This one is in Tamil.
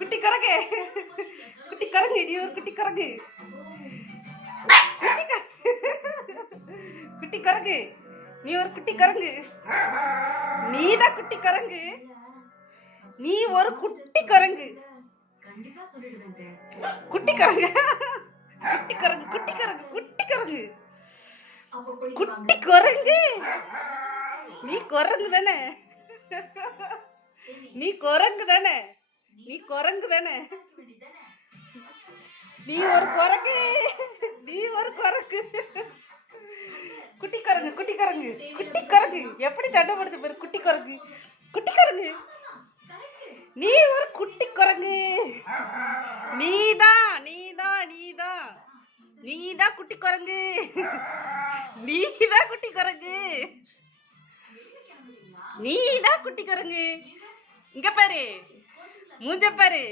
குரங்கு குட்டி குரங்கு நீ ஒரு குட்டி குரங்கு குட்டி குட்டி குரங்கு நீ ஒரு குட்டி குரங்கு நீதான் குட்டி குரங்கு. நீ ஒரு குட்டி குரங்கு. குட்டி குரங்கு. குட்டி குரங்கு குட்டி குரங்கு குட்டி குரங்கு. குட்டி குரங்கு. நீ குரங்கு தானே. நீ குரங்கு தானே. நீ குரங்கு தானே? நீ ஒரு குரங்கு. நீ ஒரு குரங்கு. குட்டி குரங்கு குட்டி குரங்கு குட்டி குரங்கு. எப்படி சண்டைப்படுத்து பாரு குட்டி குரங்கு. குட்டி குரங்கு. நீ ஒரு குட்டி குரங்கு. நீதான் நீதான் நீதான் நீதான் குட்டி குரங்கு. நீதான் குட்டி குரங்கு. நீதான் குட்டி குரங்கு. இங்க பாரு. மூஞ்ச பாரு